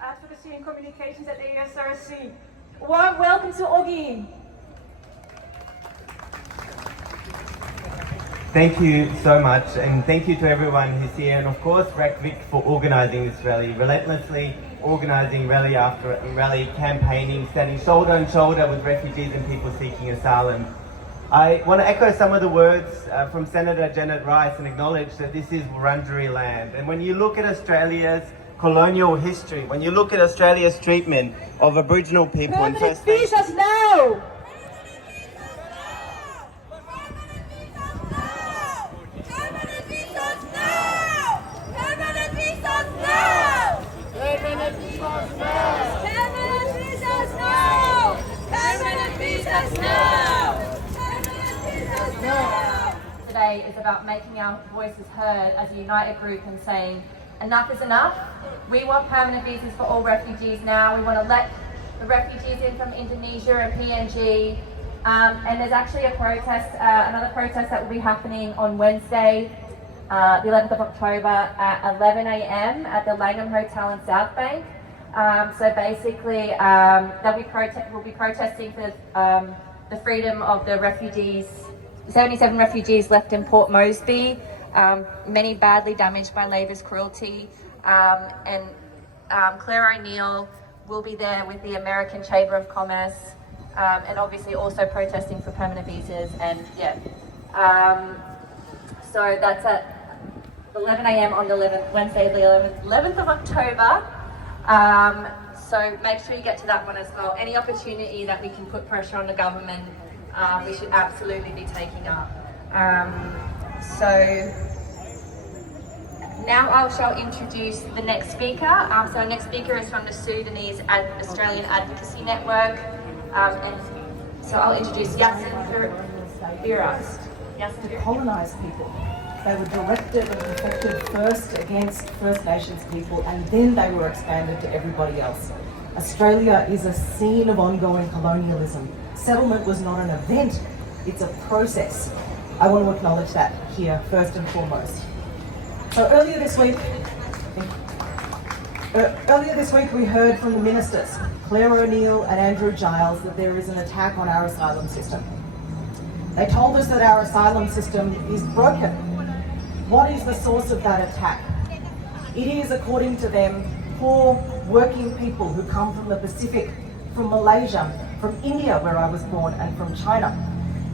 Advocacy and Communications at ASRC. Warm welcome to Augie. Thank you so much, and thank you to everyone who's here, and of course Vic for organising this rally, relentlessly organising rally after rally, campaigning, standing shoulder to shoulder with refugees and people seeking asylum. I want to echo some of the words from Senator Janet Rice and acknowledge that this is Wurundjeri land. And when you look at Australia's colonial history, when you look at Australia's treatment of Aboriginal people and First Nations... visas now! Today is about making our voices heard as a united group and saying enough is enough. We want permanent visas for all refugees now. We want to let the refugees in from Indonesia and PNG. And there's actually a protest, another protest that will be happening on Wednesday, the 11th of October at 11 a.m. at the Langham Hotel in South Bank. So basically, we'll be protesting for the freedom of the refugees, 77 refugees left in Port Moresby, many badly damaged by Labor's cruelty. And Claire O'Neill will be there with the American Chamber of Commerce, and obviously also protesting for permanent visas. And yeah, so that's at 11 a.m. on the Wednesday, the 11th of October. So make sure you get to that one as well. Any opportunity that we can put pressure on the government, we should absolutely be taking up. So now I shall introduce the next speaker. So our next speaker is from the Sudanese Australian Advocacy Network. And so I'll introduce Yasin Firas. To colonise people. They were directed and perfected first against First Nations people, and then they were expanded to everybody else. Australia is a scene of ongoing colonialism. Settlement was not an event, it's a process. I want to acknowledge that here first and foremost. So earlier this week we heard from the ministers, Claire O'Neill and Andrew Giles, that there is an attack on our asylum system. They told us that our asylum system is broken. What is the source of that attack? It is, according to them, poor working people who come from the Pacific, from Malaysia, from India, where I was born, and from China.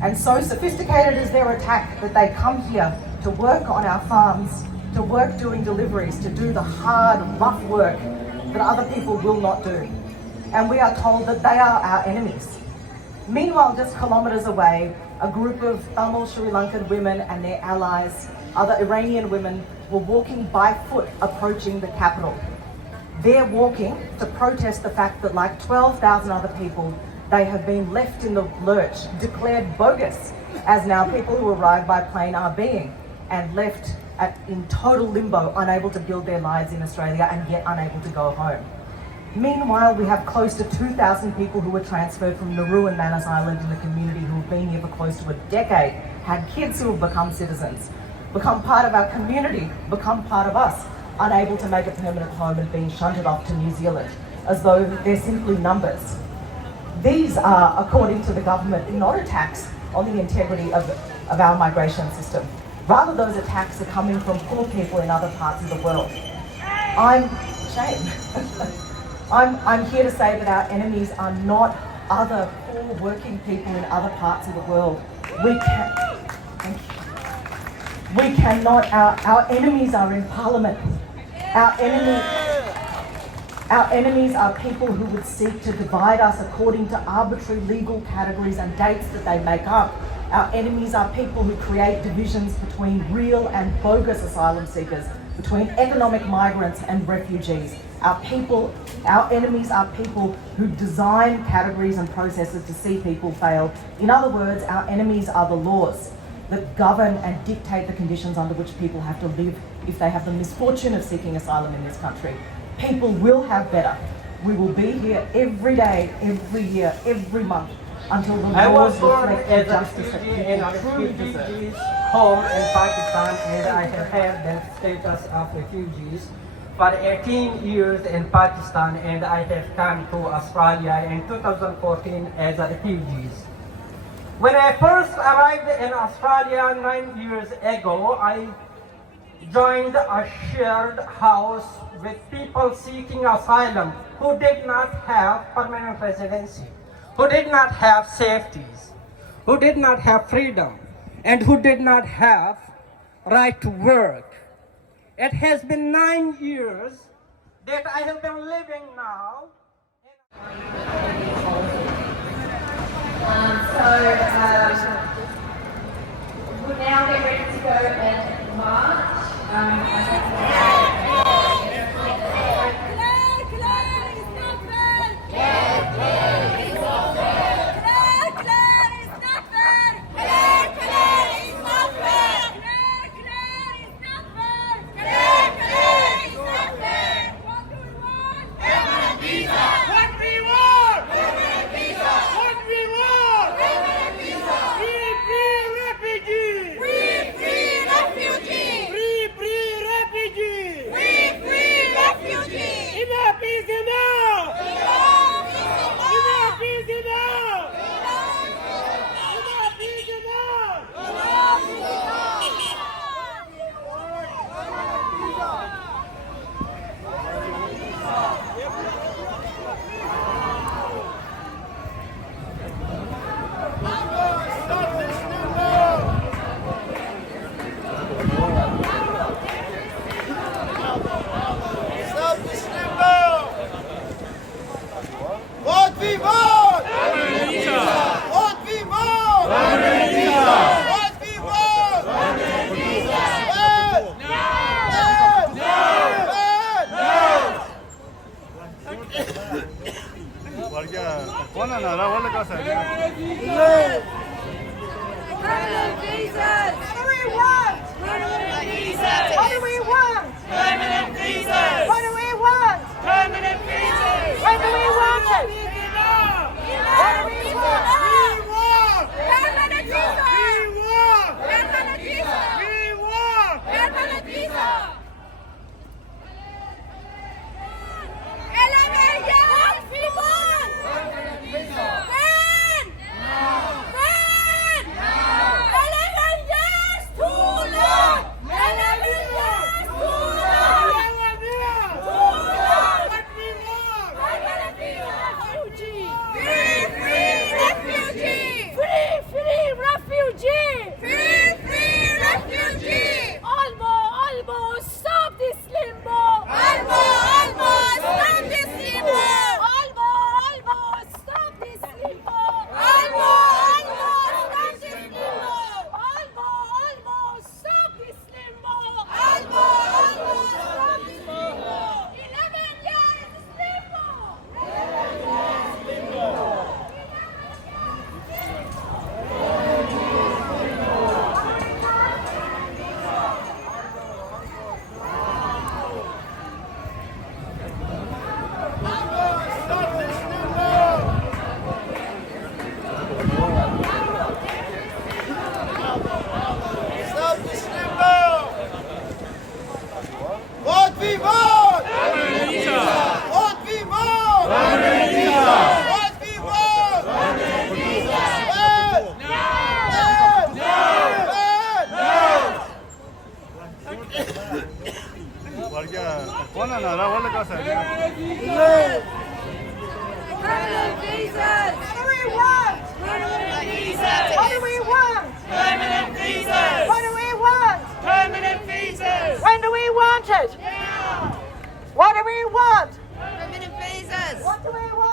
And so sophisticated is their attack that they come here to work on our farms, to work doing deliveries, to do the hard, rough work that other people will not do. And we are told that they are our enemies. Meanwhile, just kilometres away, a group of Tamil Sri Lankan women and their allies, other Iranian women, were walking by foot approaching the capital. They're walking to protest the fact that, like 12,000 other people, they have been left in the lurch, declared bogus, as now people who arrive by plane are being, and left in total limbo, unable to build their lives in Australia and yet unable to go home. Meanwhile, we have close to 2,000 people who were transferred from Nauru and Manus Island in the community who have been here for close to a decade, had kids who have become citizens, become part of our community, become part of us, unable to make a permanent home and being shunted off to New Zealand, as though they're simply numbers. These are, according to the government, not attacks on the integrity of our migration system. Rather, those attacks are coming from poor people in other parts of the world. I'm here to say that our enemies are not other poor working people in other parts of the world. We cannot, our enemies are in Parliament. Our enemies are people who would seek to divide us according to arbitrary legal categories and dates that they make up. Our enemies are people who create divisions between real and bogus asylum seekers, between economic migrants and refugees. Our enemies are people who design categories and processes to see people fail. In other words, our enemies are the laws that govern and dictate the conditions under which people have to live if they have the misfortune of seeking asylum in this country. People will have better. We will be here every day, every year, every month, until the laws reflect the justice that people truly deserve. Home in Pakistan, and I have had the status of refugees for 18 years in Pakistan, and I have come to Australia in 2014 as a refugee. When I first arrived in Australia 9 years ago, I joined a shared house with people seeking asylum who did not have permanent residency, who did not have safeties, who did not have freedom, and who did not have right to work. It has been 9 years that I have been living now. We'll now get ready to go and march. What do we want? Permanent visas. What do we want?